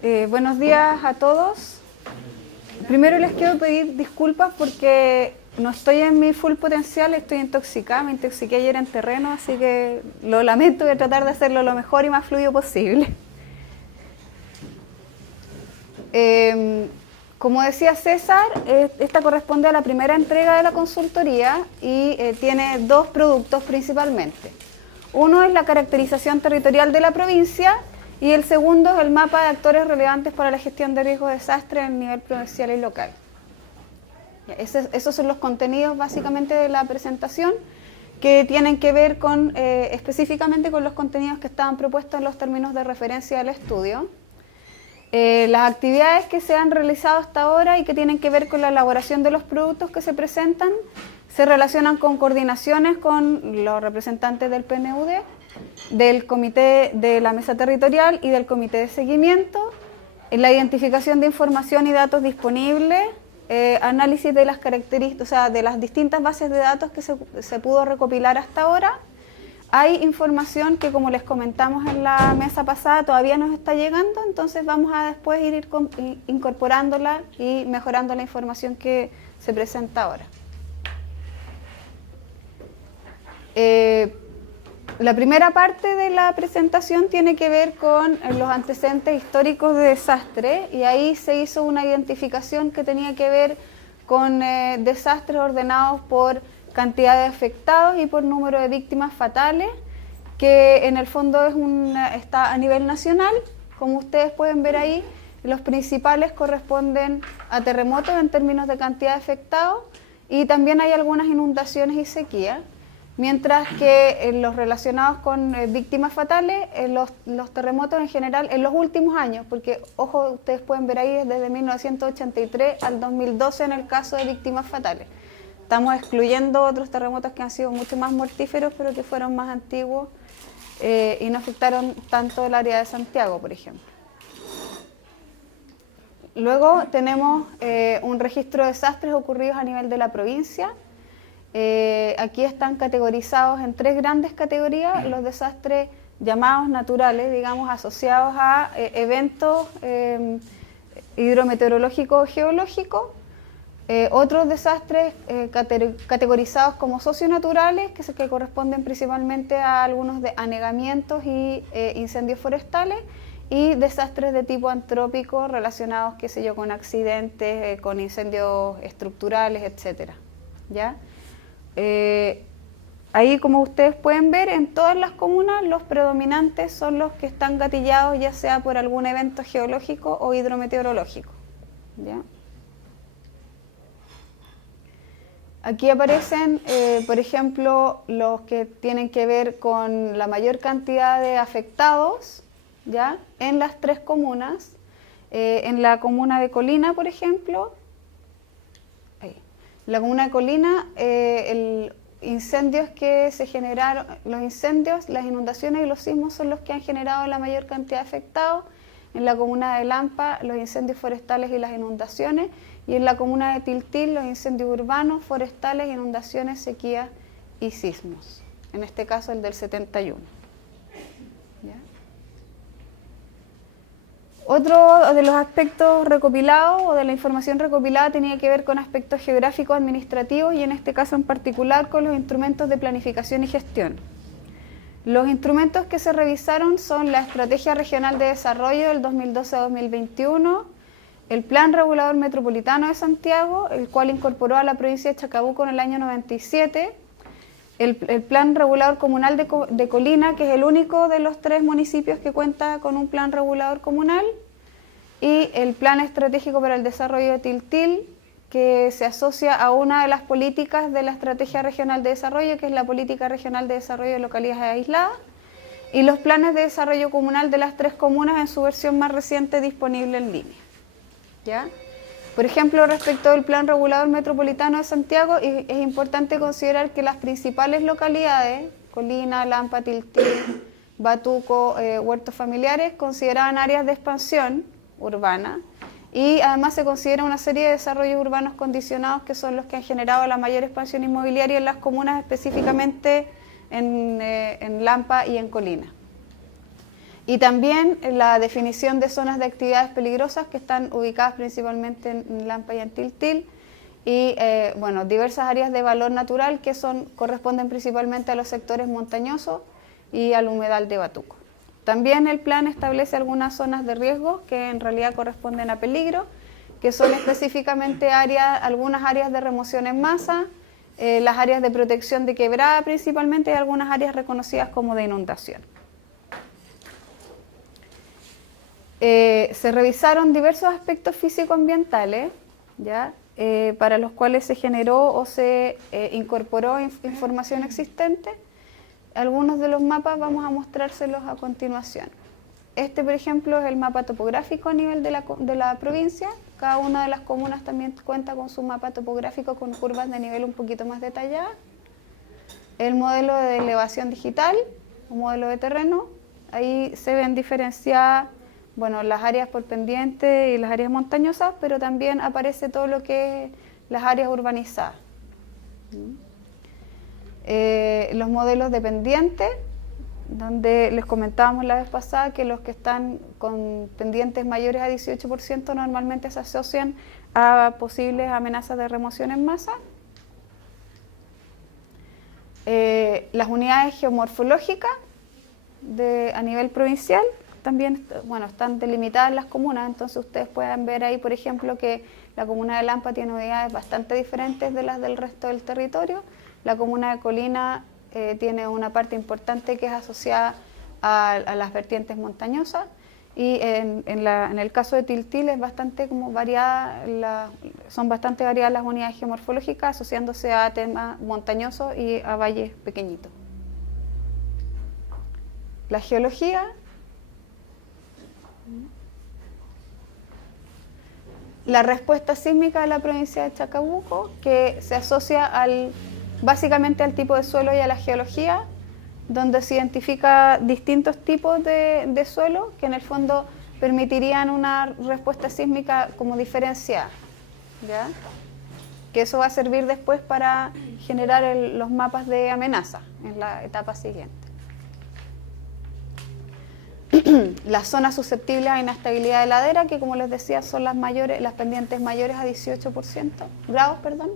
Buenos días a todos. Primero les quiero pedir disculpas porque no estoy en mi full potencial, estoy intoxicada, me intoxiqué ayer en terreno, así que lo lamento, voy a tratar de hacerlo lo mejor y más fluido posible. Como decía César, esta corresponde a la primera entrega de la consultoría y tiene dos productos principalmente. Uno es la caracterización territorial de la provincia y el segundo es el mapa de actores relevantes para la gestión de riesgos de desastre a nivel provincial y local. Esos son los contenidos básicamente de la presentación que tienen que ver con específicamente con los contenidos que estaban propuestos en los términos de referencia del estudio. Las actividades que se han realizado hasta ahora y que tienen que ver con la elaboración de los productos que se presentan se relacionan con coordinaciones con los representantes del PNUD, del comité de la mesa territorial y del comité de seguimiento, en la identificación de información y datos disponibles, análisis de las características, o sea, de las distintas bases de datos que se pudo recopilar hasta ahora. Hay información que, como les comentamos en la mesa pasada, todavía nos está llegando, entonces vamos a después ir incorporándola y mejorando la información que se presenta ahora. La primera parte de la presentación tiene que ver con los antecedentes históricos de desastre y ahí se hizo una identificación que tenía que ver con desastres ordenados por cantidad de afectados y por número de víctimas fatales, que en el fondo está a nivel nacional. Como ustedes pueden ver ahí, los principales corresponden a terremotos en términos de cantidad de afectados y también hay algunas inundaciones y sequía. Mientras que los relacionados con víctimas fatales, los terremotos en general, en los últimos años, porque, ojo, ustedes pueden ver ahí desde 1983 al 2012 en el caso de víctimas fatales. Estamos excluyendo otros terremotos que han sido mucho más mortíferos, pero que fueron más antiguos y no afectaron tanto el área de Santiago, por ejemplo. Luego tenemos un registro de desastres ocurridos a nivel de la provincia. Aquí están categorizados en tres grandes categorías, los desastres llamados naturales, digamos, asociados a eventos hidrometeorológicos o geológicos, otros desastres categorizados como socionaturales, que corresponden principalmente a algunos de anegamientos y incendios forestales, y desastres de tipo antrópico relacionados, qué sé yo, con accidentes, con incendios estructurales, etcétera, ¿ya? Ahí, como ustedes pueden ver, en todas las comunas los predominantes son los que están gatillados ya sea por algún evento geológico o hidrometeorológico, ¿ya? Aquí aparecen, por ejemplo, los que tienen que ver con la mayor cantidad de afectados, ¿ya?, en las tres comunas. En la comuna de Colina, por ejemplo, la comuna de Colina, incendios que se generaron, los incendios, las inundaciones y los sismos son los que han generado la mayor cantidad de afectados. En la comuna de Lampa, los incendios forestales y las inundaciones. Y en la comuna de Tiltil, los incendios urbanos, forestales, inundaciones, sequías y sismos. En este caso, el del 71. ¿Ya? Otro de los aspectos recopilados o de la información recopilada tenía que ver con aspectos geográficos administrativos y en este caso en particular con los instrumentos de planificación y gestión. Los instrumentos que se revisaron son la Estrategia Regional de Desarrollo del 2012 a 2021, el Plan Regulador Metropolitano de Santiago, el cual incorporó a la provincia de Chacabuco en el año 97, el Plan Regulador Comunal de Colina, que es el único de los tres municipios que cuenta con un plan regulador comunal, y el Plan Estratégico para el Desarrollo de Tiltil, que se asocia a una de las políticas de la Estrategia Regional de Desarrollo, que es la Política Regional de Desarrollo de Localidades Aisladas, y los planes de desarrollo comunal de las tres comunas en su versión más reciente disponible en línea, ¿ya? Por ejemplo, respecto del Plan Regulador Metropolitano de Santiago, es importante considerar que las principales localidades, Colina, Lampa, Tiltil, Batuco, Huertos Familiares, consideraban áreas de expansión urbana y además se considera una serie de desarrollos urbanos condicionados que son los que han generado la mayor expansión inmobiliaria en las comunas, específicamente en Lampa y en Colina. Y también la definición de zonas de actividades peligrosas que están ubicadas principalmente en Lampa y en Tiltil. Y bueno, diversas áreas de valor natural que corresponden principalmente a los sectores montañosos y al humedal de Batuco. También el plan establece algunas zonas de riesgo que en realidad corresponden a peligro, que son específicamente algunas áreas de remoción en masa, las áreas de protección de quebrada principalmente y algunas áreas reconocidas como de inundación. Se revisaron diversos aspectos físico-ambientales, ¿ya? Para los cuales se generó o se incorporó información existente. Algunos de los mapas vamos a mostrárselos a continuación. Este, por ejemplo, es el mapa topográfico a nivel de la provincia. Cada una de las comunas también cuenta con su mapa topográfico con curvas de nivel un poquito más detalladas. El modelo de elevación digital, un modelo de terreno. Ahí se ven diferenciadas, bueno, las áreas por pendiente y las áreas montañosas, pero también aparece todo lo que es las áreas urbanizadas. Los modelos de pendiente, donde les comentábamos la vez pasada que los que están con pendientes mayores a 18% normalmente se asocian a posibles amenazas de remoción en masa. Las unidades geomorfológicas a nivel provincial también, bueno, están delimitadas las comunas, entonces ustedes pueden ver ahí, por ejemplo, que la comuna de Lampa tiene unidades bastante diferentes de las del resto del territorio. La comuna de Colina tiene una parte importante que es asociada a las vertientes montañosas, y en el caso de Tiltil es bastante como variada, son bastante variadas las unidades geomorfológicas, asociándose a temas montañosos y a valles pequeñitos. La geología. La respuesta sísmica de la provincia de Chacabuco, que se asocia básicamente al tipo de suelo y a la geología, donde se identifica distintos tipos de suelo que en el fondo permitirían una respuesta sísmica como diferenciada, ¿ya? Que eso va a servir después para generar los mapas de amenaza en la etapa siguiente. Las zonas susceptibles a inestabilidad de ladera, que como les decía son las pendientes mayores a 18% grados, perdón.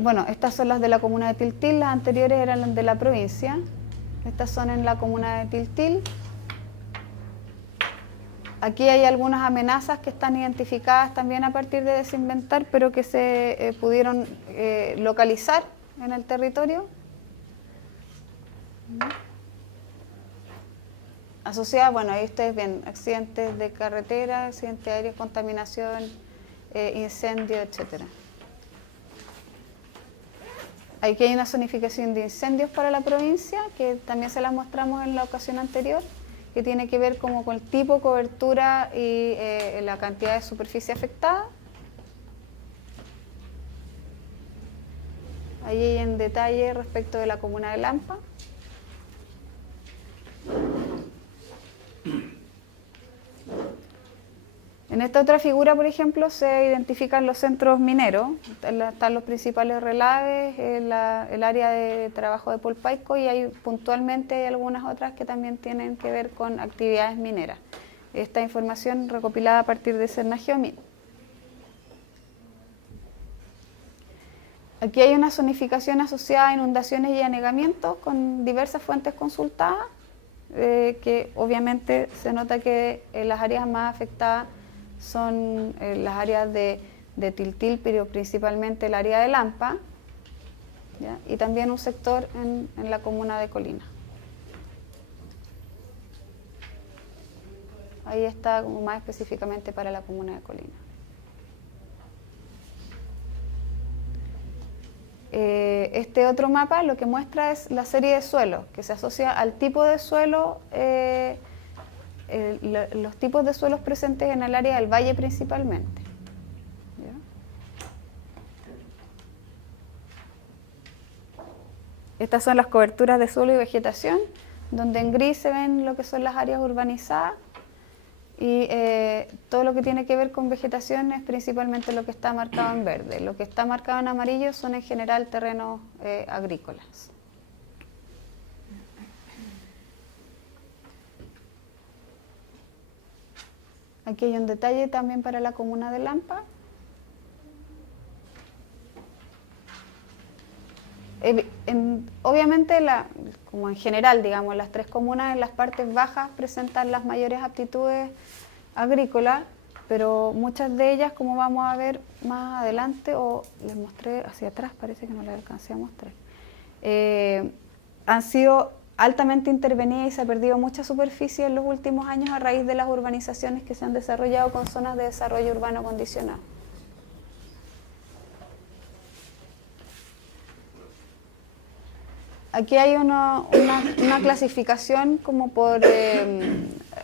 Bueno, estas son las de la comuna de Tiltil, las anteriores eran las de la provincia. Estas son en la comuna de Tiltil. Aquí hay algunas amenazas que están identificadas también a partir de Desinventar, pero que se pudieron localizar en el territorio. Asociada, bueno, ahí ustedes ven accidentes de carretera, accidentes aéreos, contaminación, incendio, etc. Aquí hay una zonificación de incendios para la provincia, que también se las mostramos en la ocasión anterior, que tiene que ver como con el tipo, cobertura y la cantidad de superficie afectada. Ahí en detalle respecto de la comuna de Lampa. En esta otra figura, por ejemplo, se identifican los centros mineros, están los principales relaves, el área de trabajo de Polpaico, y puntualmente hay algunas otras que también tienen que ver con actividades mineras. Esta información recopilada a partir de Cernageomin. Aquí hay una zonificación asociada a inundaciones y anegamientos con diversas fuentes consultadas, que obviamente se nota que las áreas más afectadas son las áreas de Tiltil, pero principalmente el área de Lampa, ¿ya? Y también un sector en la comuna de Colina. Ahí está como más específicamente para la comuna de Colina. Este otro mapa lo que muestra es la serie de suelos, que se asocia al tipo de suelo, los tipos de suelos presentes en el área del valle principalmente. ¿Ya? Estas son las coberturas de suelo y vegetación, donde en gris se ven lo que son las áreas urbanizadas, y todo lo que tiene que ver con vegetación es principalmente lo que está marcado en verde. Lo que está marcado en amarillo son en general terrenos agrícolas. Aquí hay un detalle también para la comuna de Lampa. Obviamente, como en general, digamos, las tres comunas en las partes bajas presentan las mayores aptitudes agrícolas, pero muchas de ellas, como vamos a ver más adelante, o les mostré hacia atrás, parece que no les alcancé a mostrar, han sido altamente intervenidas y se ha perdido mucha superficie en los últimos años a raíz de las urbanizaciones que se han desarrollado con zonas de desarrollo urbano condicionado. Aquí hay una clasificación como por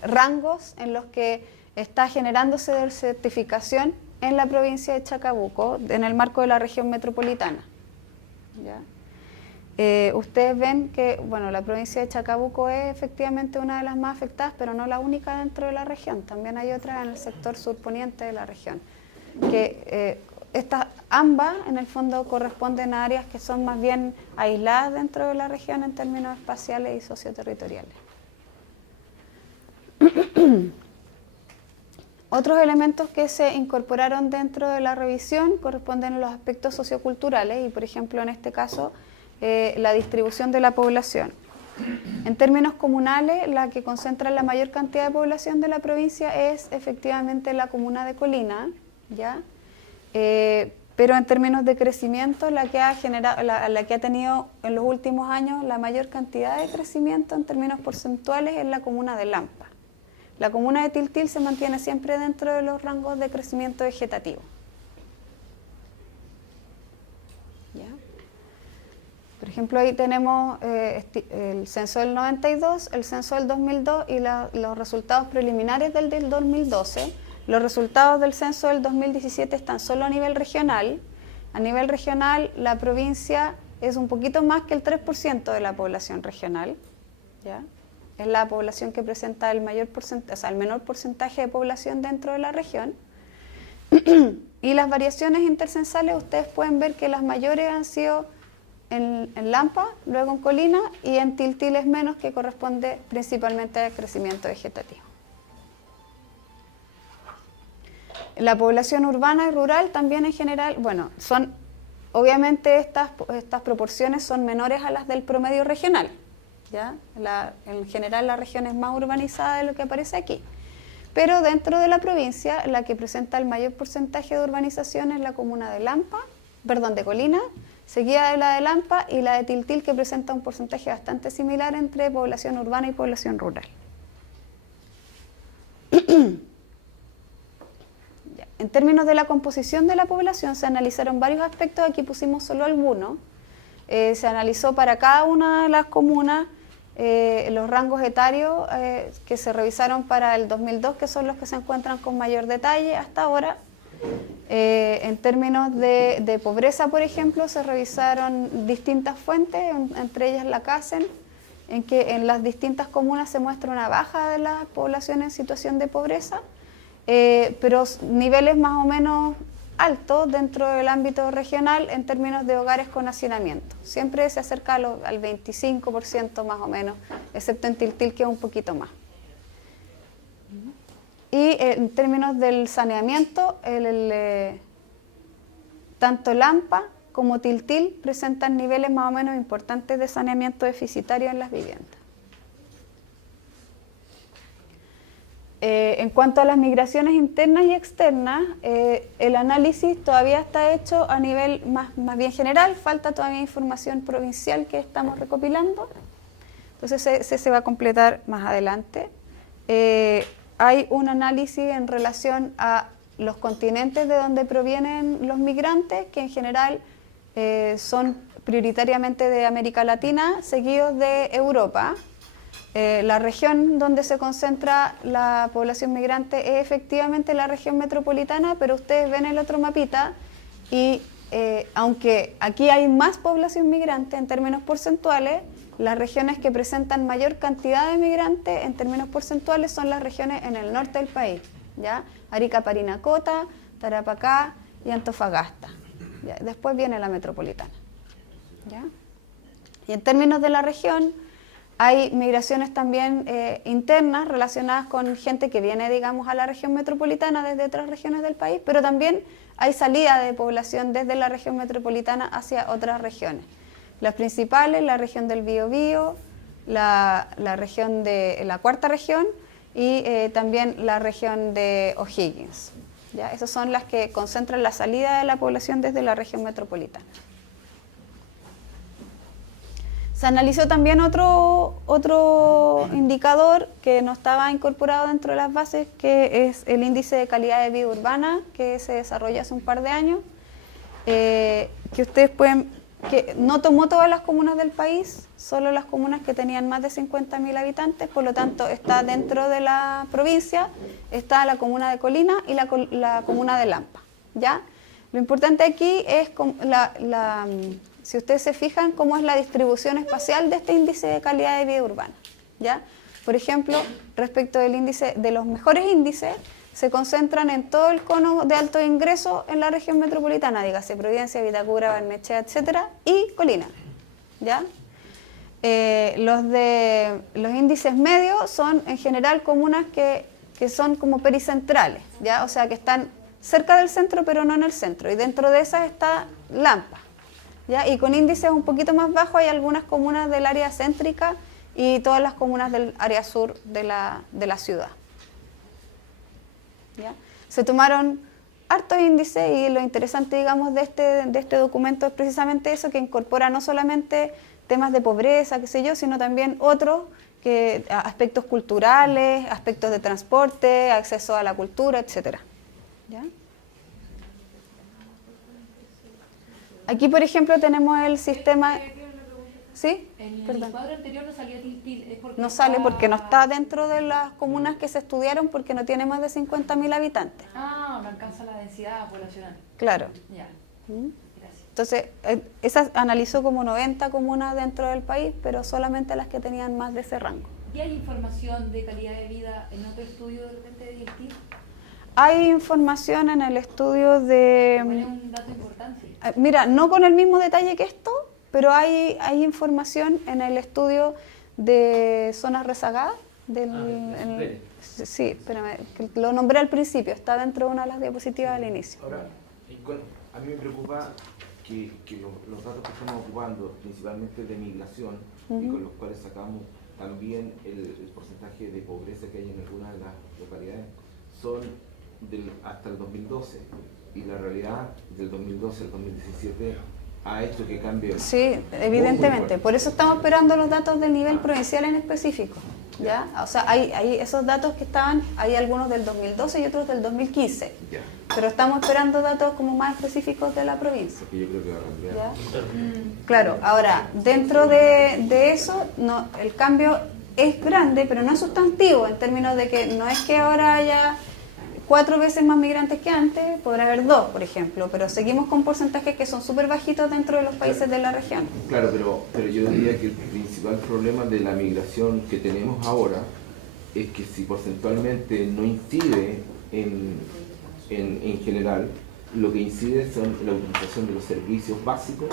rangos en los que está generándose desertificación en la provincia de Chacabuco, en el marco de la región metropolitana. ¿Ya? Ustedes ven que bueno, la provincia de Chacabuco es efectivamente una de las más afectadas, pero no la única dentro de la región. También hay otras en el sector surponiente de la región. Estas ambas, en el fondo, corresponden a áreas que son más bien aisladas dentro de la región en términos espaciales y socioterritoriales. Otros elementos que se incorporaron dentro de la revisión corresponden a los aspectos socioculturales y, por ejemplo, en este caso, la distribución de la población. En términos comunales, la que concentra la mayor cantidad de población de la provincia es efectivamente la comuna de Colina, ¿ya? Pero en términos de crecimiento, la que ha tenido en los últimos años la mayor cantidad de crecimiento en términos porcentuales es la comuna de Lampa. La comuna de Tiltil se mantiene siempre dentro de los rangos de crecimiento vegetativo. ¿Ya? Por ejemplo, ahí tenemos el censo del 92, el censo del 2002 y los resultados preliminares del 2012. Los resultados del censo del 2017 están solo a nivel regional. A nivel regional, la provincia es un poquito más que el 3% de la población regional, ¿ya? Es la población que presenta el menor porcentaje de población dentro de la región. Y las variaciones intercensales, ustedes pueden ver que las mayores han sido en Lampa, luego en Colina, y en Tiltil es menos, que corresponde principalmente al crecimiento vegetativo. La población urbana y rural también en general, bueno, obviamente estas proporciones son menores a las del promedio regional, ¿ya? En general la región es más urbanizada de lo que aparece aquí, pero dentro de la provincia la que presenta el mayor porcentaje de urbanización es la comuna de Colina, seguida de la de Lampa y la de Tiltil, que presenta un porcentaje bastante similar entre población urbana y población rural. En términos de la composición de la población se analizaron varios aspectos, aquí pusimos solo algunos. Se analizó para cada una de las comunas los rangos etarios que se revisaron para el 2002, que son los que se encuentran con mayor detalle hasta ahora. En términos de pobreza, por ejemplo, se revisaron distintas fuentes, entre ellas la CASEN, en que en las distintas comunas se muestra una baja de la población en situación de pobreza, pero niveles más o menos altos dentro del ámbito regional en términos de hogares con hacinamiento. Siempre se acerca al 25% más o menos, excepto en Tiltil, que es un poquito más. Y en términos del saneamiento, tanto Lampa como Tiltil presentan niveles más o menos importantes de saneamiento deficitario en las viviendas. En cuanto a las migraciones internas y externas, el análisis todavía está hecho a nivel más bien general, falta todavía información provincial que estamos recopilando, entonces se va a completar más adelante. Hay un análisis en relación a los continentes de donde provienen los migrantes, que en general son prioritariamente de América Latina, seguidos de Europa. La región donde se concentra la población migrante es efectivamente la región metropolitana, pero ustedes ven el otro mapita y aunque aquí hay más población migrante en términos porcentuales, las regiones que presentan mayor cantidad de migrantes en términos porcentuales son las regiones en el norte del país, ¿ya? Arica, Parinacota, Tarapacá y Antofagasta, ¿ya? Después viene la metropolitana, ¿ya? Y en términos de la región, Hay migraciones también internas relacionadas con gente que viene, digamos, a la región metropolitana desde otras regiones del país, pero también hay salida de población desde la región metropolitana hacia otras regiones. Las principales, la región del Biobío, la región de la cuarta región y también la región de O'Higgins. ¿Ya? Esas son las que concentran la salida de la población desde la región metropolitana. Se analizó también otro indicador que no estaba incorporado dentro de las bases, que es el índice de calidad de vida urbana, que se desarrolló hace un par de años, que ustedes pueden, que no tomó todas las comunas del país, solo las comunas que tenían más de 50.000 habitantes, por lo tanto está dentro de la provincia, está la comuna de Colina y la comuna de Lampa, ¿ya? Lo importante aquí es si ustedes se fijan, cómo es la distribución espacial de este índice de calidad de vida urbana, ¿ya? Por ejemplo, respecto del índice, de los mejores índices, se concentran en todo el cono de alto ingreso en la región metropolitana, dígase Providencia, Vitacura, Barnechea, etcétera, y Colina, ¿ya? Los índices medios son en general comunas que son como pericentrales, ¿ya? O sea, que están cerca del centro, pero no en el centro, y dentro de esas está Lampa, ¿ya? Y con índices un poquito más bajos hay algunas comunas del área céntrica y todas las comunas del área sur de la ciudad. ¿Ya? Se tomaron hartos índices y lo interesante, digamos, de este documento es precisamente eso, que incorpora no solamente temas de pobreza, qué sé yo, sino también otros, aspectos culturales, aspectos de transporte, acceso a la cultura, etcétera. ¿Ya? Aquí, por ejemplo, tenemos el sistema... ¿Sí? En el cuadro anterior no salía tiltil. No sale porque no está dentro de las comunas que se estudiaron porque no tiene más de 50.000 habitantes. Ah, no alcanza la densidad poblacional. Claro. Ya. Gracias. Entonces, esa analizó como 90 comunas dentro del país, pero solamente las que tenían más de ese rango. ¿Y hay información de calidad de vida en otro estudio de repente de DIELTIR? Hay información en el estudio de... Bueno, es un dato importante. Mira, no con el mismo detalle que esto, pero hay información en el estudio de zonas rezagadas. Sí, espérame, que lo nombré al principio, está dentro de una de las diapositivas al inicio. Ahora, a mí me preocupa que los datos que estamos ocupando, principalmente de migración, y con los cuales sacamos también el porcentaje de pobreza que hay en algunas de las localidades, son hasta el 2012, y la realidad del 2012 al 2017 ha hecho que cambie. Sí, evidentemente, por eso estamos esperando los datos del nivel provincial en específico, ¿ya? O sea, hay esos datos que estaban, hay algunos del 2012 y otros del 2015, Ya. pero estamos esperando datos como más específicos de la provincia. Porque yo creo que va a cambiar. ¿Ya? Claro, ahora, dentro de eso, no, el cambio es grande, pero no es sustantivo, en términos de que no es que ahora haya 4 veces más migrantes que antes, podrá haber 2, por ejemplo, pero seguimos con porcentajes que son súper bajitos dentro de los países de la región. Claro, pero yo diría que el principal problema de la migración que tenemos ahora es que si porcentualmente no incide en general, lo que incide son la utilización de los servicios básicos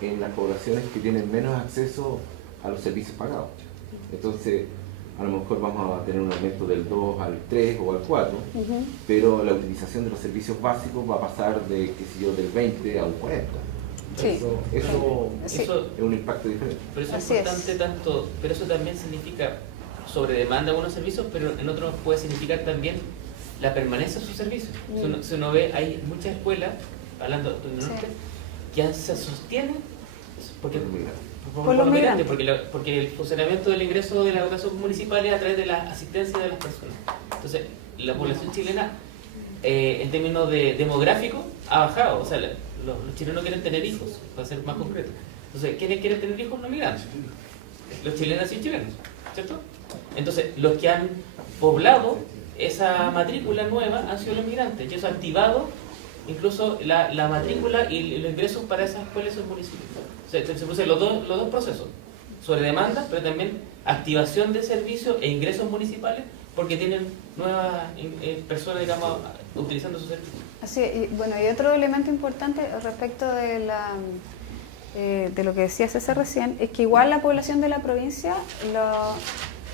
en las poblaciones que tienen menos acceso a los servicios pagados. Entonces, a lo mejor vamos a tener un aumento del 2 al 3 o al 4, pero la utilización de los servicios básicos va a pasar de, qué sé yo, del 20 a un 40. Sí. Eso Sí. es un impacto diferente. Pero eso es Así importante tanto, pero eso también significa sobredemanda de algunos servicios, pero en otros puede significar también la permanencia de sus servicios. Si uno ve, hay muchas escuelas, hablando del norte, que se sostienen porque por los migrantes, porque el funcionamiento del ingreso de la educación municipal es a través de la asistencia de las personas. Entonces, la población chilena, en términos demográficos, ha bajado. O sea, los chilenos quieren tener hijos, para ser más concreto. Entonces, ¿quiénes quieren tener hijos? Los migrantes. Los chilenos y chilenos, ¿cierto? Entonces, los que han poblado esa matrícula nueva han sido los migrantes, y eso ha activado incluso la matrícula y los ingresos para esas escuelas y esos municipios. O sea, se producen los dos procesos, sobre demanda, pero también activación de servicios e ingresos municipales, porque tienen nuevas personas, digamos, utilizando sus servicios. Así, y, bueno, y otro elemento importante respecto de de lo que decía César recién, es que igual la población de la provincia,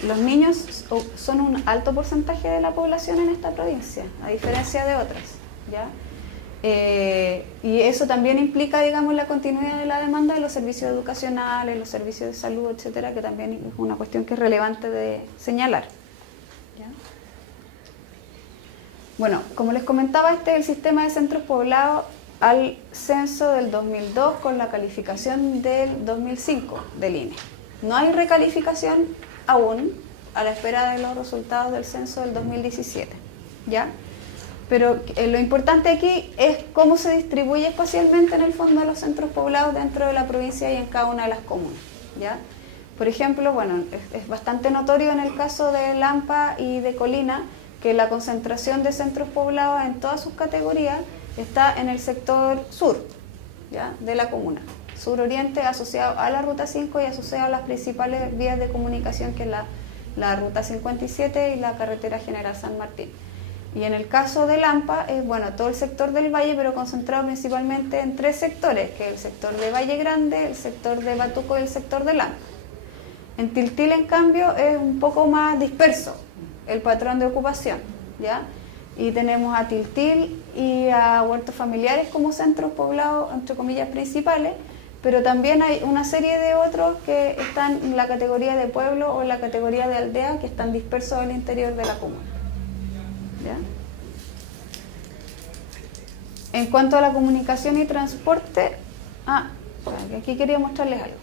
los niños son un alto porcentaje de la población en esta provincia, a diferencia de otras, ¿ya? Y eso también implica, digamos, la continuidad de la demanda de los servicios educacionales, los servicios de salud, etcétera, que también es una cuestión que es relevante de señalar, ¿ya? Bueno, como les comentaba, este es el sistema de centros poblados al censo del 2002 con la calificación del 2005 del INE. No hay recalificación aún a la espera de los resultados del censo del 2017, ¿ya? Pero lo importante aquí es cómo se distribuye espacialmente en el fondo de los centros poblados dentro de la provincia y en cada una de las comunas, ¿ya? Por ejemplo, bueno, es bastante notorio en el caso de Lampa y de Colina que la concentración de centros poblados en todas sus categorías está en el sector sur, ¿ya?, de la comuna. Sur-oriente asociado a la Ruta 5 y asociado a las principales vías de comunicación, que es la Ruta 57 y la Carretera General San Martín. Y en el caso de Lampa es, bueno, todo el sector del valle, pero concentrado principalmente en 3 sectores, que es el sector de Valle Grande, el sector de Batuco y el sector de Lampa. En Tiltil, en cambio, es un poco más disperso el patrón de ocupación, ¿ya? Y tenemos a Tiltil y a Huertos Familiares como centros poblados, entre comillas, principales, pero también hay una serie de otros que están en la categoría de pueblo o en la categoría de aldea, que están dispersos al interior de la comuna, ¿ya? En cuanto a la comunicación y transporte, aquí quería mostrarles algo.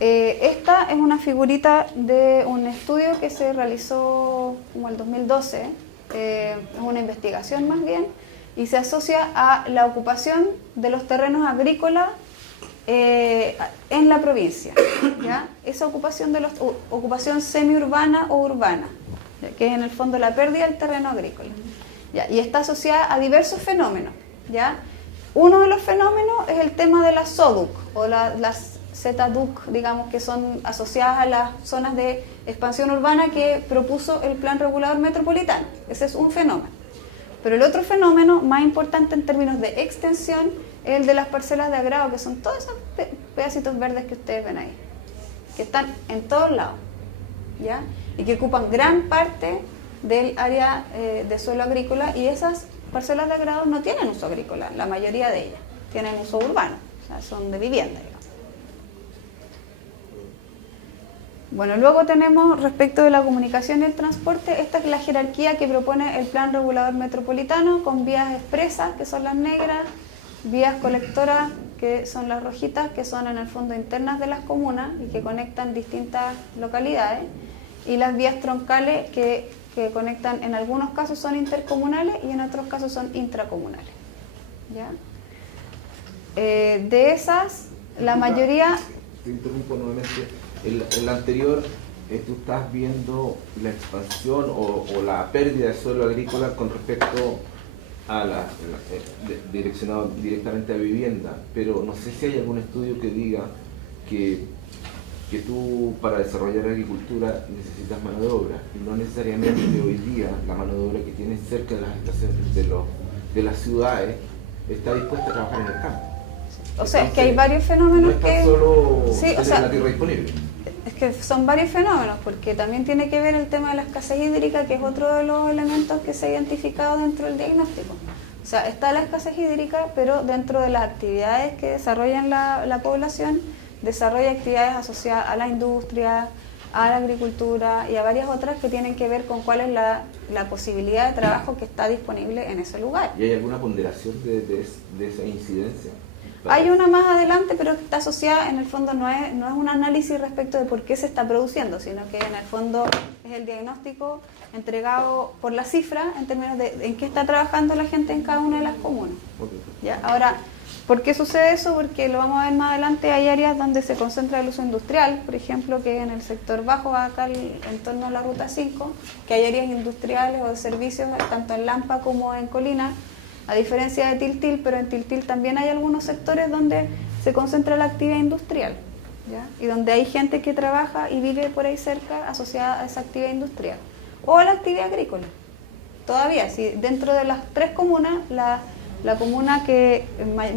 Esta es una figurita de un estudio que se realizó como el 2012, es una investigación más bien, y se asocia a la ocupación de los terrenos agrícolas en la provincia, ¿ya? Esa ocupación ocupación semiurbana o urbana, ¿ya?, que es en el fondo la pérdida del terreno agrícola, ¿ya? Y está asociada a diversos fenómenos, ¿ya? Uno de los fenómenos es el tema de las SODUC o las ZDUC, digamos, que son asociadas a las zonas de expansión urbana que propuso el Plan Regulador Metropolitano. Ese es un fenómeno. Pero el otro fenómeno más importante en términos de extensión es el de las parcelas de agrado, que son todos esos pedacitos verdes que ustedes ven ahí, que están en todos lados, ¿ya? Y que ocupan gran parte del área de suelo agrícola, y esas parcelas de agrado no tienen uso agrícola, la mayoría de ellas tienen uso urbano, o sea, son de vivienda, digamos. Bueno, luego tenemos, respecto de la comunicación y el transporte, esta es la jerarquía que propone el Plan Regulador Metropolitano, con vías expresas, que son las negras, vías colectoras, que son las rojitas, que son en el fondo internas de las comunas y que conectan distintas localidades, y las vías troncales que conectan, en algunos casos son intercomunales y en otros casos son intracomunales, ¿ya? De esas, la mayoría... Te interrumpo nuevamente. El anterior, tú estás viendo la expansión o la pérdida de suelo agrícola con respecto a direccionado directamente a vivienda, pero no sé si hay algún estudio que diga que tú para desarrollar agricultura necesitas mano de obra, y no necesariamente hoy día la mano de obra que tienes cerca de las estaciones de las ciudades está dispuesta a trabajar en el campo. O sea, es que hay varios fenómenos no es solo sí, tener la tierra disponible. Es que son varios fenómenos, porque también tiene que ver el tema de la escasez hídrica, que es otro de los elementos que se ha identificado dentro del diagnóstico. O sea, está la escasez hídrica, pero dentro de las actividades que desarrollan la población, desarrolla actividades asociadas a la industria, a la agricultura y a varias otras que tienen que ver con cuál es la posibilidad de trabajo que está disponible en ese lugar. ¿Y hay alguna ponderación de esa incidencia? Hay una más adelante, pero que está asociada, en el fondo no es un análisis respecto de por qué se está produciendo, sino que en el fondo es el diagnóstico entregado por la cifra en términos de en qué está trabajando la gente en cada una de las comunas. Okay. ¿Ya? Ahora, ¿por qué sucede eso? Porque lo vamos a ver más adelante, hay áreas donde se concentra el uso industrial, por ejemplo, que en el sector bajo, acá en torno a la Ruta 5, que hay áreas industriales o de servicios, tanto en Lampa como en Colina, a diferencia de Tiltil, pero en Tiltil también hay algunos sectores donde se concentra la actividad industrial, ¿ya? Y donde hay gente que trabaja y vive por ahí cerca asociada a esa actividad industrial. O a la actividad agrícola. Todavía, si dentro de las 3 comunas, la la comuna que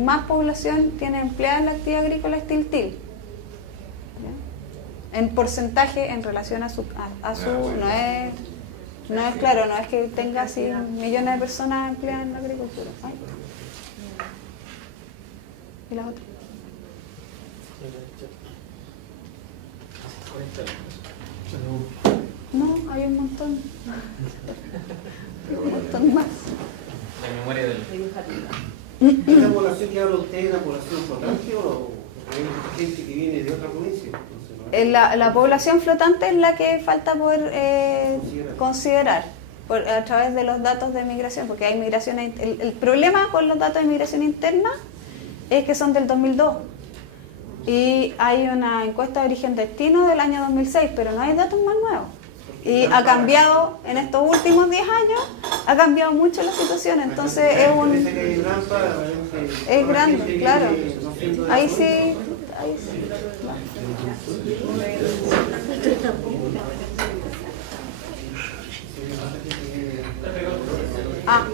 más población tiene empleada en la actividad agrícola es Tiltil. ¿Ya? En porcentaje en relación a su no es claro, no es que tenga así millones de personas empleadas en la agricultura. Ay. ¿Y las otras? No, hay un montón. Un montón más. La memoria del... ¿La población que habla usted es la población flotante o hay gente que viene de otra provincia? Entonces, ¿no? La población flotante es la que falta poder considerar a través de los datos de migración, porque hay migración. El problema con los datos de migración interna es que son del 2002 y hay una encuesta de origen-destino del año 2006, pero no hay datos más nuevos. Y ha cambiado en estos últimos 10 años, ha cambiado mucho la situación, entonces es grande, claro. Ahí sí. Ah.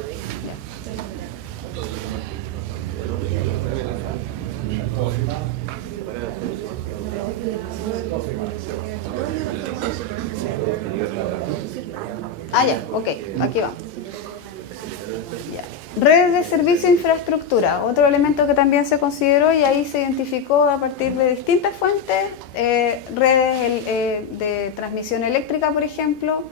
Ah, ya, ok, aquí va. Ya. Redes de servicio e infraestructura, otro elemento que también se consideró y ahí se identificó a partir de distintas fuentes, redes de transmisión eléctrica, por ejemplo.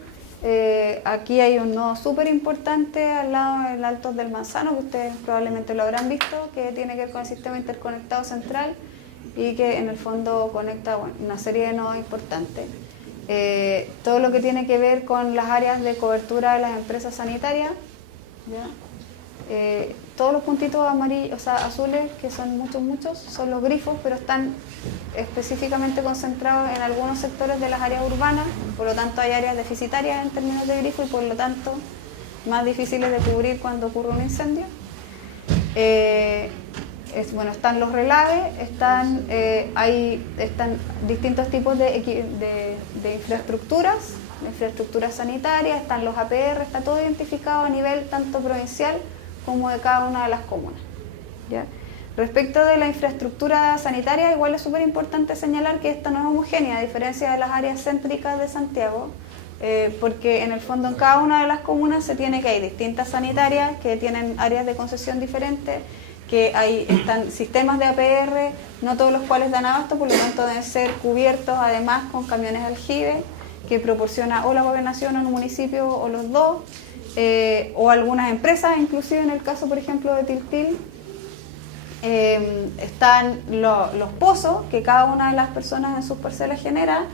Aquí hay un nodo súper importante al lado del Altos del Manzano, que ustedes probablemente lo habrán visto, que tiene que ver con el sistema interconectado central y que en el fondo conecta una serie de nodos importantes. Todo lo que tiene que ver con las áreas de cobertura de las empresas sanitarias, ¿ya? Todos los puntitos amarillos, o sea, azules, que son muchos, son los grifos, pero están específicamente concentrados en algunos sectores de las áreas urbanas, por lo tanto hay áreas deficitarias en términos de grifo y por lo tanto más difíciles de cubrir cuando ocurre un incendio. Están los relaves, están distintos tipos de infraestructuras sanitarias, están los APR, está todo identificado a nivel tanto provincial como de cada una de las comunas. ¿Ya? Respecto de la infraestructura sanitaria, igual es súper importante señalar que esta no es homogénea, a diferencia de las áreas céntricas de Santiago, porque en el fondo en cada una de las comunas se tiene que hay distintas sanitarias que tienen áreas de concesión diferentes, que están sistemas de APR, no todos los cuales dan abasto, por lo tanto deben ser cubiertos además con camiones aljibe que proporciona o la gobernación o el municipio o los dos, o algunas empresas, inclusive en el caso por ejemplo de Tiltil. Están los pozos que cada una de las personas en sus parcelas genera,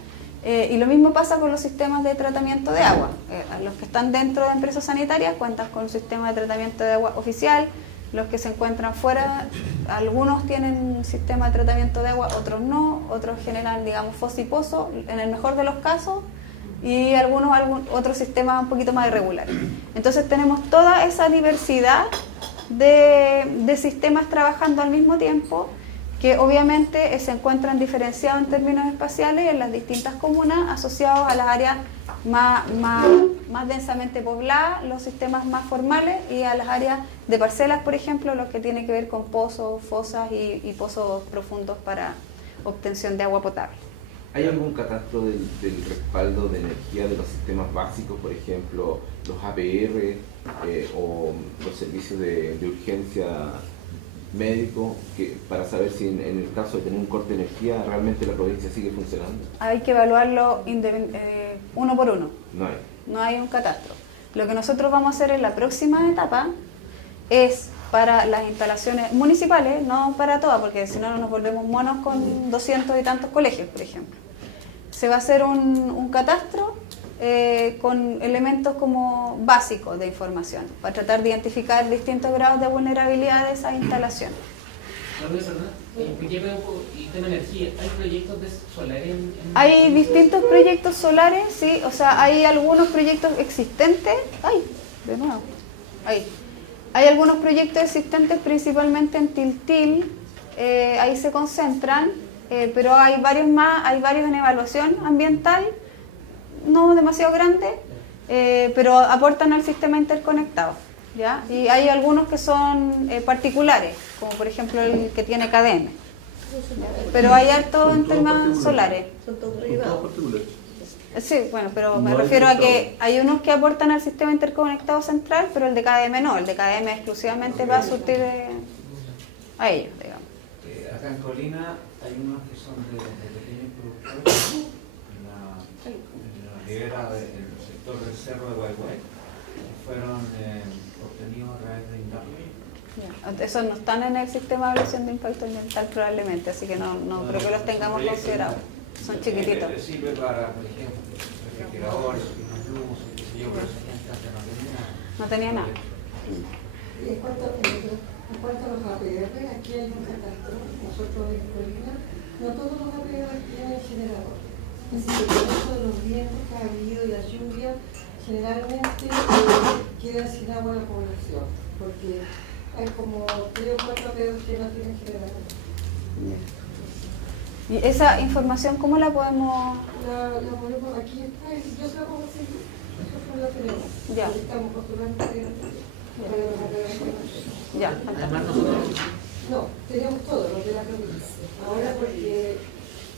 y lo mismo pasa con los sistemas de tratamiento de agua. Los que están dentro de empresas sanitarias cuentan con un sistema de tratamiento de agua oficial. Los que se encuentran fuera, algunos tienen un sistema de tratamiento de agua, otros no, otros generan, digamos, fosa y pozo, en el mejor de los casos, y otros sistemas un poquito más irregulares. Entonces tenemos toda esa diversidad de sistemas trabajando al mismo tiempo, que obviamente se encuentran diferenciados en términos espaciales en las distintas comunas, asociados a las áreas más densamente pobladas, los sistemas más formales, y a las áreas de parcelas, por ejemplo, los que tienen que ver con pozos, fosas y pozos profundos para obtención de agua potable. ¿Hay algún catastro del respaldo de energía de los sistemas básicos, por ejemplo, los APR o los servicios de urgencia médico, para saber si en el caso de tener un corte de energía realmente la provincia sigue funcionando? Hay que evaluarlo uno por uno. No hay un catastro. Lo que nosotros vamos a hacer en la próxima etapa es para las instalaciones municipales, no para todas, porque si no nos volvemos monos con 200 y tantos colegios, por ejemplo. Se va a hacer un catastro con elementos como básicos de información, para tratar de identificar distintos grados de vulnerabilidad de esa instalación. Y tema energía, ¿hay proyectos solares? Hay distintos proyectos solares, sí, o sea, hay algunos proyectos existentes. Hay algunos proyectos existentes principalmente en Tiltil, ahí se concentran, pero hay varios en evaluación ambiental, no demasiado grandes, pero aportan al sistema interconectado. ¿ya? Y hay algunos que son particulares, como por ejemplo el que tiene KDM. Pero hay harto en temas solares. Son todos Todos privados. particulares. Sí, bueno, pero me No hay refiero a que conectado. hay unos que aportan al sistema interconectado central, pero el de KDM no. El de KDM exclusivamente va a surtir a ellos, digamos. Acá en Colina hay unos que son de pequeños productores en la ribera del sector del Cerro de Guayguay, que fueron obtenidos a través de INDAP. Ya. Esos no están en el sistema de evaluación de impacto ambiental probablemente, así que no creo que los tengamos considerados. Son chiquititos. Sirve para, por ejemplo, refrigeradores, unas luces, qué sé yo, pero esa gente antes no tenía nada. No tenía nada. Y en cuanto a los APR, aquí hay un catastro, nosotros en Colina, no todos los APR tienen generador. Así que por eso de los vientos que ha habido y las lluvias, generalmente queda sin agua la población, porque hay como 3 o 4 APR que no tienen generador. ¿Y esa información cómo la podemos...? La ponemos aquí, está, y yo se la pongo así, nosotros la tenemos. Ya. Y estamos postulando para los APR. Ya, Además fantástico. nosotros, No, tenemos todos los de la provincia. Ahora porque,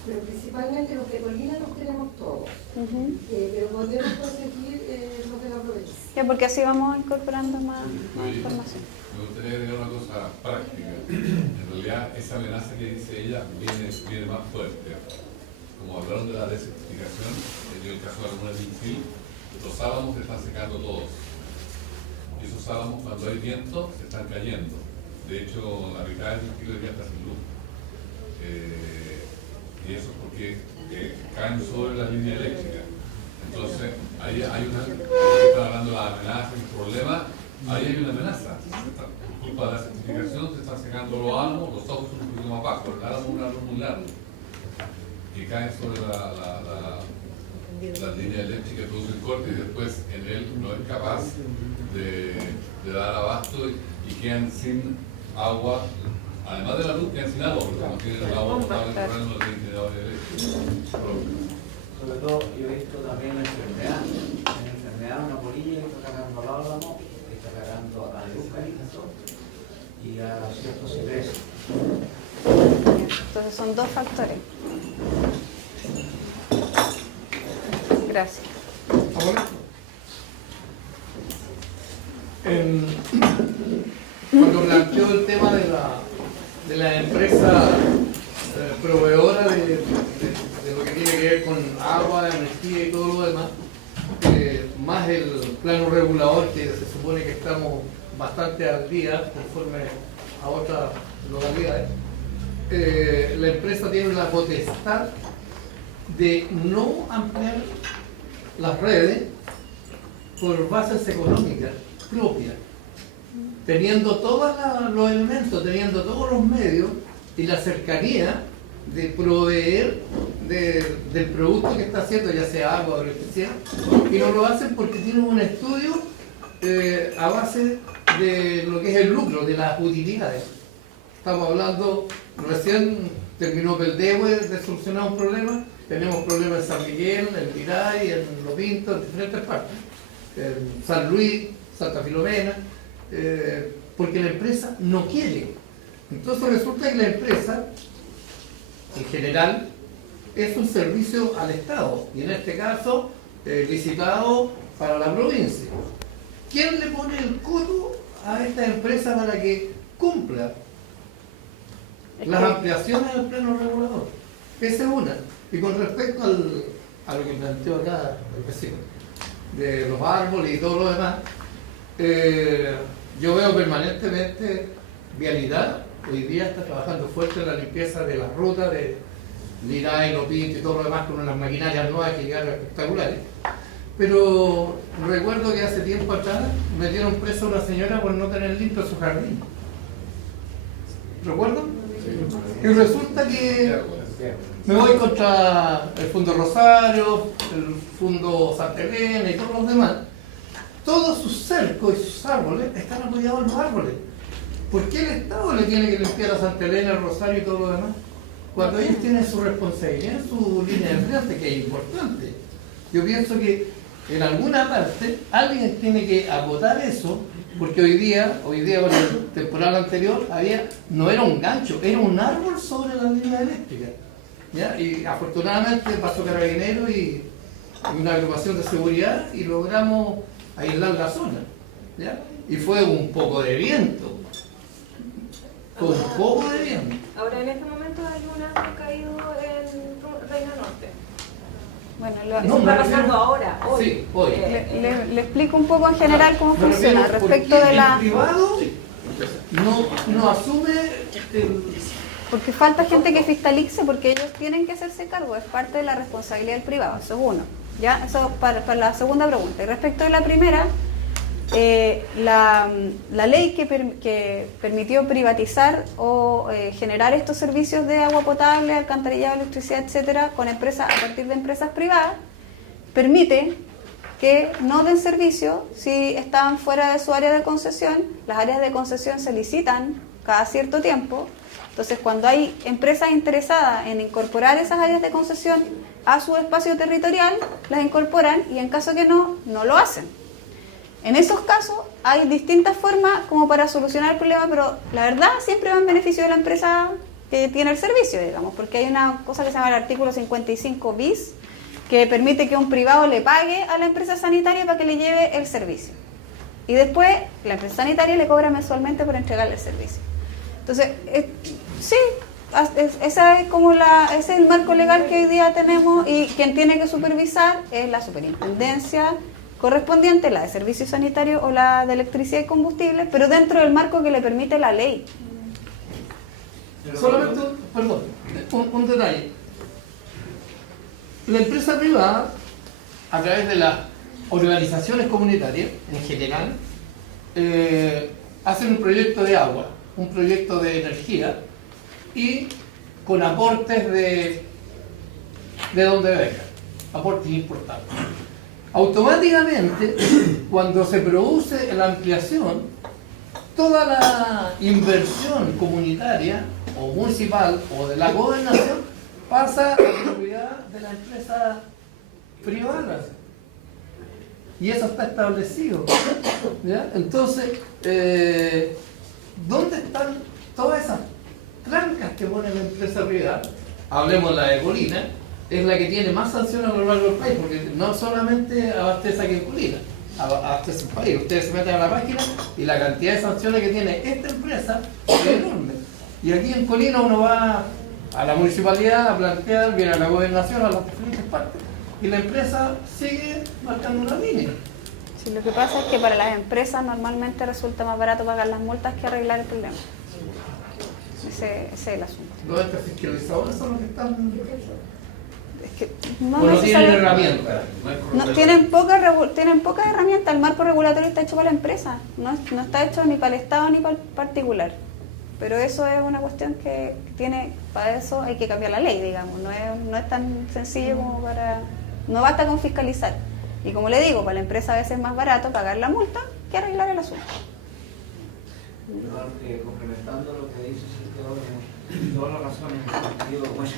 pero principalmente los de Colina los tenemos todos. Ujú. Pero podemos conseguir los de la provincia. Ya, porque así vamos incorporando más Oye, información. me gustaría agregar una cosa práctica. En realidad, esa amenaza que dice ella viene más fuerte. Como hablaron de la desertificación, en el caso de alguna Vinci, los álamos se están secando todos. Y esos álamos, cuando hay viento, se están cayendo. De hecho, la mitad del kilo ya está sin luz. Y eso es porque caen sobre la línea eléctrica. Entonces, ahí hay una, están hablando de la amenaza, el problema, ahí hay una amenaza. Por culpa de la certificación se están secando los álamos, los ojos son un poquito más bajos, el álamo es un árbol muy largo. Que caen sobre la línea eléctrica, producen corte y después en él no es capaz de dar abasto y quedan sin agua. Además de la luz, quedan sin agua porque no tienen el agua potable, no tienen generadores eléctricos propios. Sobre todo, yo he visto también la enfermedad. En la enfermedad, una polilla que está cargando al álamo, que está cargando a la eucalipto y a ciertos cipreses. Entonces son 2 factores. Gracias. Cuando planteó el tema de la empresa proveedora de lo que tiene que ver con agua, energía y todo lo demás, más el plano regulador que se supone que estamos bastante al día conforme a otras localidades, la empresa tiene la potestad de no ampliar las redes por bases económicas propias, teniendo todos los elementos, teniendo todos los medios y la cercanía de proveer del producto que está haciendo, ya sea agua o electricidad, y no lo hacen porque tienen un estudio a base de lo que es el lucro, de las utilidades. Estamos hablando, recién terminó Peldehue de solucionar un problema, tenemos problemas en San Miguel, en Miray, en Lo Pinto, en diferentes partes, en San Luis, Santa Filomena, porque la empresa no quiere. Entonces resulta que la empresa, en general, es un servicio al Estado, y en este caso, licitado para la provincia. ¿Quién le pone el coto a esta empresa para que cumpla las ampliaciones del plano regulador? Esa es una. Y con respecto a lo que planteó acá el vecino, de los árboles y todo lo demás, yo veo permanentemente Vialidad. Hoy día está trabajando fuerte en la limpieza de las rutas de Liray, Lo Pinto y todo lo demás con unas maquinarias nuevas que llegaron espectaculares. Pero recuerdo que hace tiempo atrás metieron preso a una señora por no tener limpio su jardín. ¿Recuerdan? Y resulta que me voy contra el Fondo Rosario, el Fondo Santa Elena y todos los demás. Todos sus cercos y sus árboles están apoyados en los árboles. ¿Por qué el Estado le tiene que limpiar a Santa Elena, el Rosario y todo lo demás? Cuando ellos tienen su responsabilidad, su línea de frente, que es importante. Yo pienso que en alguna parte, alguien tiene que acotar eso, porque hoy día con el temporal anterior, no era un gancho, era un árbol sobre la línea eléctrica. ¿Ya? Y afortunadamente pasó Carabinero y una agrupación de seguridad y logramos aislar la zona. ¿Ya? Y fue un poco de viento. Con un poco de viento. Ahora en este momento hay una que ha caído en Reina Norte. Bueno, Eso está pasando ahora, hoy. Sí, hoy. le explico un poco en general cómo funciona respecto de la... El privado no asume Porque falta gente que fiscalice, porque ellos tienen que hacerse cargo, es parte de la responsabilidad del privado, eso es uno. ¿Ya? Eso para la segunda pregunta. Y respecto de la primera, la ley que permitió privatizar o generar estos servicios de agua potable, alcantarillado, electricidad, etcétera, con empresas, a partir de empresas privadas, permite que no den servicio si están fuera de su área de concesión. Las áreas de concesión se licitan cada cierto tiempo. Entonces, cuando hay empresas interesadas en incorporar esas áreas de concesión a su espacio territorial, las incorporan, y en caso que no lo hacen. En esos casos hay distintas formas como para solucionar el problema, pero la verdad siempre va en beneficio de la empresa que tiene el servicio, digamos, porque hay una cosa que se llama el artículo 55 bis, que permite que un privado le pague a la empresa sanitaria para que le lleve el servicio. Y después la empresa sanitaria le cobra mensualmente por entregarle el servicio. Entonces, sí, ese es el marco legal que hoy día tenemos, y quien tiene que supervisar es la superintendencia correspondiente, la de servicios sanitarios o la de electricidad y combustible, pero dentro del marco que le permite la ley. Solamente, perdón, un detalle. La empresa privada, a través de las organizaciones comunitarias en general, hacen un proyecto de agua, un proyecto de energía, y con aportes de donde venga, aportes importantes. Automáticamente, cuando se produce la ampliación, toda la inversión comunitaria o municipal o de la gobernación pasa a la propiedad de la empresa privada. Y eso está establecido. ¿Ya? Entonces, ¿dónde están todas esas trancas que pone la empresa privada? Hablemos de la de Colina, es la que tiene más sanciones a lo largo del país, porque no solamente abastece aquí en Colina, abastece el país. Ustedes se meten a la página y la cantidad de sanciones que tiene esta empresa es enorme. Y aquí en Colina uno va a la municipalidad a plantear, viene a la gobernación, a las diferentes partes, y la empresa sigue marcando una línea. Sí, lo que pasa es que para las empresas normalmente resulta más barato pagar las multas que arreglar el problema. Ese es el asunto. Los fiscalizadores son los que están... Es que no tienen necesariamente... herramientas. No, tienen pocas herramientas. El marco regulatorio está hecho para la empresa, no está hecho ni para el Estado ni para el particular. Pero eso es una cuestión que tiene, para eso hay que cambiar la ley, digamos. No es tan sencillo como para... No basta con fiscalizar. Y como le digo, para la empresa a veces es más barato pagar la multa que arreglar el asunto. Complementando lo que dice Santiago, todas las razones en el sentido, bueno,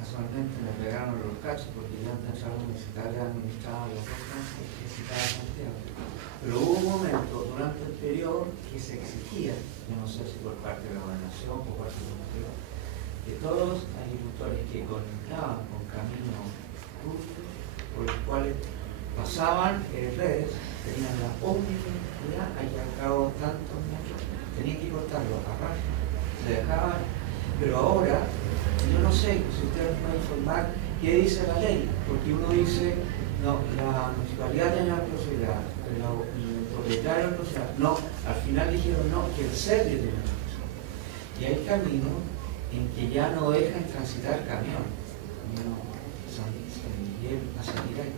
casualmente me pegaron los cachos porque ya antes la municipalidad administraba los dos casos que citaba Santiago. Pero hubo un momento durante el periodo que se exigía, yo no sé si por parte de la gobernación o por parte de la municipalidad, que todos los agricultores que conectaban con caminos justos por los cuales pasaban redes, tenían la obligatoriedad, hay que al cabo tantos metros, tenían que cortarlo a raja, se dejaban, pero ahora, yo no sé si ustedes pueden informar qué dice la ley, porque uno dice, no, la municipalidad tiene la posibilidad, el propietario no, no, al final dijeron no, que el serbio tiene la posibilidad. Y hay caminos en que ya no dejan transitar camión, camino San Miguel a San Miguel.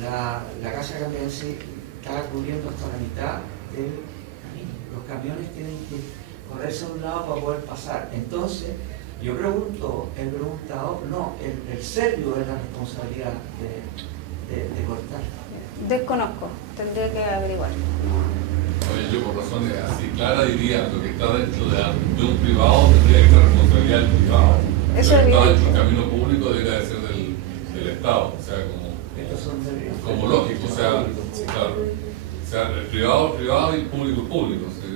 La casa cambiense está cubriendo hasta la mitad del camino. Los camiones tienen que correrse a un lado para poder pasar. Entonces, yo he preguntado, no, el serbio es la responsabilidad de cortar. Desconozco, tendría que averiguar. Oye, yo por razones así claras diría lo que está dentro de un privado tendría que ser responsabilidad del privado. Eso lo que es está evidente. dentro del camino público debería de ser del Estado. O sea, como Pero el privado y el público. O sea,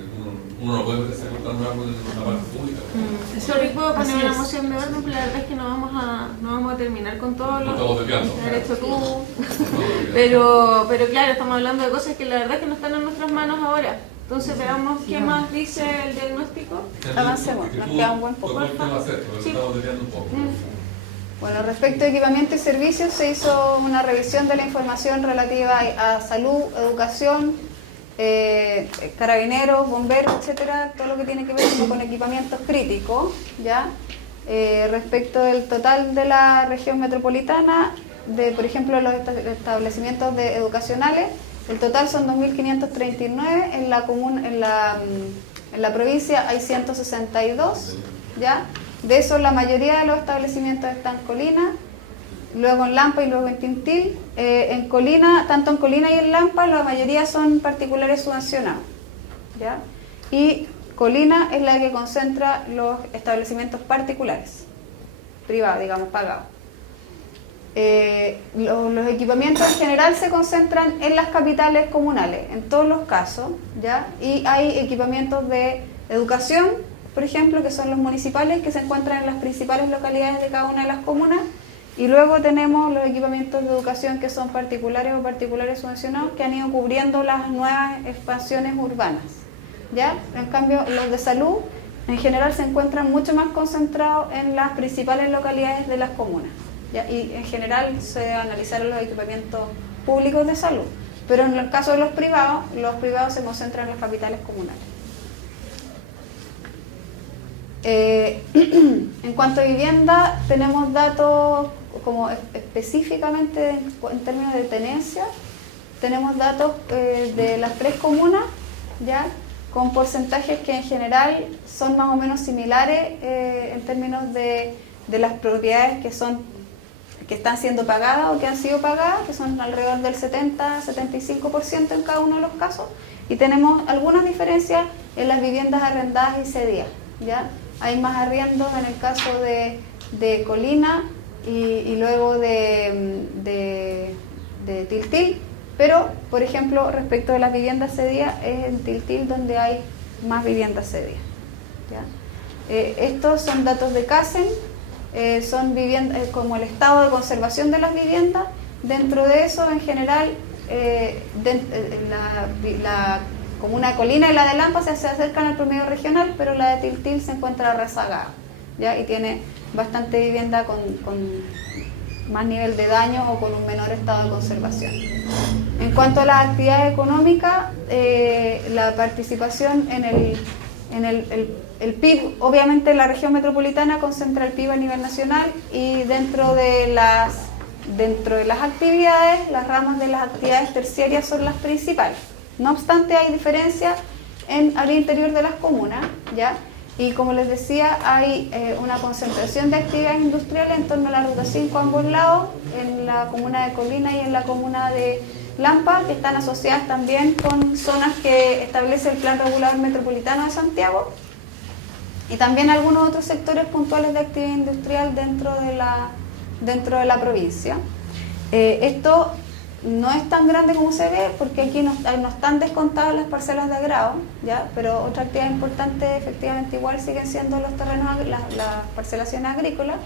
uno no puede meterse a cortar un árbol en una parte pública. Sorry, puedo poner una moción de orden, pero la verdad es que no vamos a terminar con todo lo que has hecho tú. Pero claro, estamos hablando de cosas que la verdad es que no están en nuestras manos ahora. Entonces veamos qué más dice el diagnóstico. Avancemos, nos queda un buen poco. Sí. Bueno, respecto a equipamiento y servicios, se hizo una revisión de la información relativa a salud, educación, carabineros, bomberos, etcétera, todo lo que tiene que ver con equipamientos críticos, ¿ya? Respecto del total de la región metropolitana, de por ejemplo los establecimientos educacionales, el total son 2.539, en la provincia hay 162, ¿ya? De eso la mayoría de los establecimientos están en Colina, luego en Lampa y luego en Tintil. En Colina, tanto en Colina y en Lampa, la mayoría son particulares subvencionados, ¿ya? Y Colina es la que concentra los establecimientos particulares, privados, digamos, pagados. Los equipamientos en general se concentran en las capitales comunales, en todos los casos, ¿ya? Y hay equipamientos de educación, por ejemplo, que son los municipales, que se encuentran en las principales localidades de cada una de las comunas, y luego tenemos los equipamientos de educación que son particulares o particulares subvencionados, que han ido cubriendo las nuevas expansiones urbanas, ¿ya? En cambio, los de salud, en general, se encuentran mucho más concentrados en las principales localidades de las comunas, ¿ya? Y en general se analizaron los equipamientos públicos de salud, pero en el caso de los privados se concentran en las capitales comunales. En cuanto a vivienda, tenemos datos como específicamente en términos de tenencia, tenemos datos de las 3 comunas, ¿ya? Con porcentajes que en general son más o menos similares en términos de las propiedades que están siendo pagadas o que han sido pagadas, que son alrededor del 70-75% en cada uno de los casos, y tenemos algunas diferencias en las viviendas arrendadas y cedidas, ¿ya? Hay más arriendos en el caso de Colina y luego de Tiltil, pero, por ejemplo, respecto de las viviendas cedidas, es en Tiltil donde hay más viviendas cedidas, ¿ya? Estos son datos de CASEN, son viviendas como el estado de conservación de las viviendas. Dentro de eso, en general, la comuna de Colina y la de Lampa se acercan al promedio regional, pero la de Tiltil se encuentra rezagada, ¿ya? Y tiene bastante vivienda con más nivel de daño o con un menor estado de conservación. En cuanto a las actividades económicas, la participación en el PIB, obviamente la región metropolitana concentra el PIB a nivel nacional, y dentro de las actividades, las ramas de las actividades terciarias son las principales. No obstante, hay diferencias al interior de las comunas, ¿ya? Y como les decía, hay una concentración de actividades industriales en torno a la Ruta 5 a ambos lados, en la comuna de Colina y en la comuna de Lampa, que están asociadas también con zonas que establece el Plan Regulador Metropolitano de Santiago, y también algunos otros sectores puntuales de actividad industrial dentro de la provincia. Esto no es tan grande como se ve, porque aquí no están descontadas las parcelas de agrado, ¿ya? Pero otra actividad importante efectivamente igual siguen siendo los terrenos, las parcelaciones agrícolas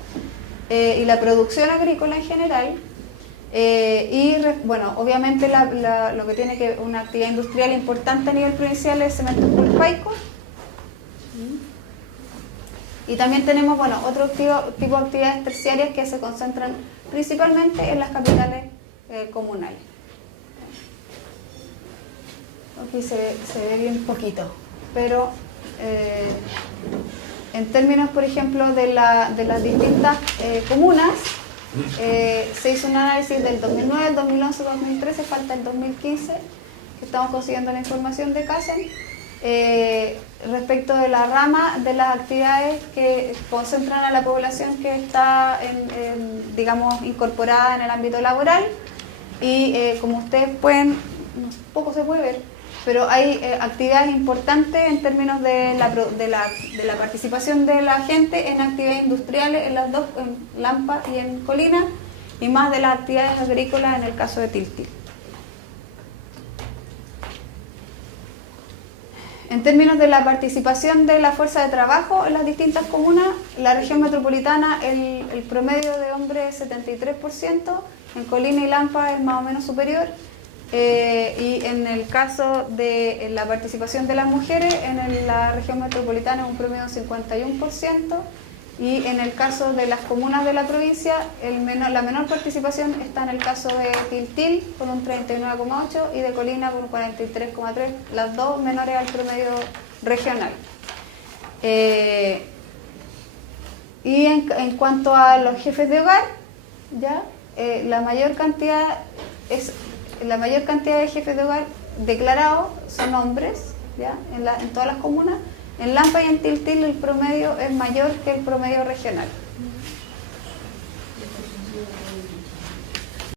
y la producción agrícola en general. Bueno, obviamente lo que tiene que una actividad industrial importante a nivel provincial es Cementos Pulpaico. Y también tenemos, bueno, otro tipo de actividades terciarias que se concentran principalmente en las capitales comunales. Aquí se ve bien poquito, pero en términos, por ejemplo, de las distintas comunas, se hizo un análisis del 2009, el 2011, 2013, falta el 2015, que estamos consiguiendo la información de CASEN, respecto de la rama de las actividades que concentran a la población que está digamos, incorporada en el ámbito laboral. Y como ustedes pueden, poco se puede ver, pero hay actividades importantes en términos de la participación de la gente en actividades industriales en las dos, en Lampa y en Colina, y más de las actividades agrícolas en el caso de Tiltil. En términos de la participación de la fuerza de trabajo en las distintas comunas, la región metropolitana el promedio de hombres es 73%, en Colina y Lampa es más o menos superior, y en el caso de la participación de las mujeres, en la región metropolitana es un promedio de 51%, y en el caso de las comunas de la provincia, la menor participación está en el caso de Tiltil con un 39,8% y de Colina con un 43,3%, las dos menores al promedio regional. Y en cuanto a los jefes de hogar, ya la mayor cantidad de jefes de hogar declarados son hombres, ya en todas las comunas. En Lampa y en Tiltil el promedio es mayor que el promedio regional.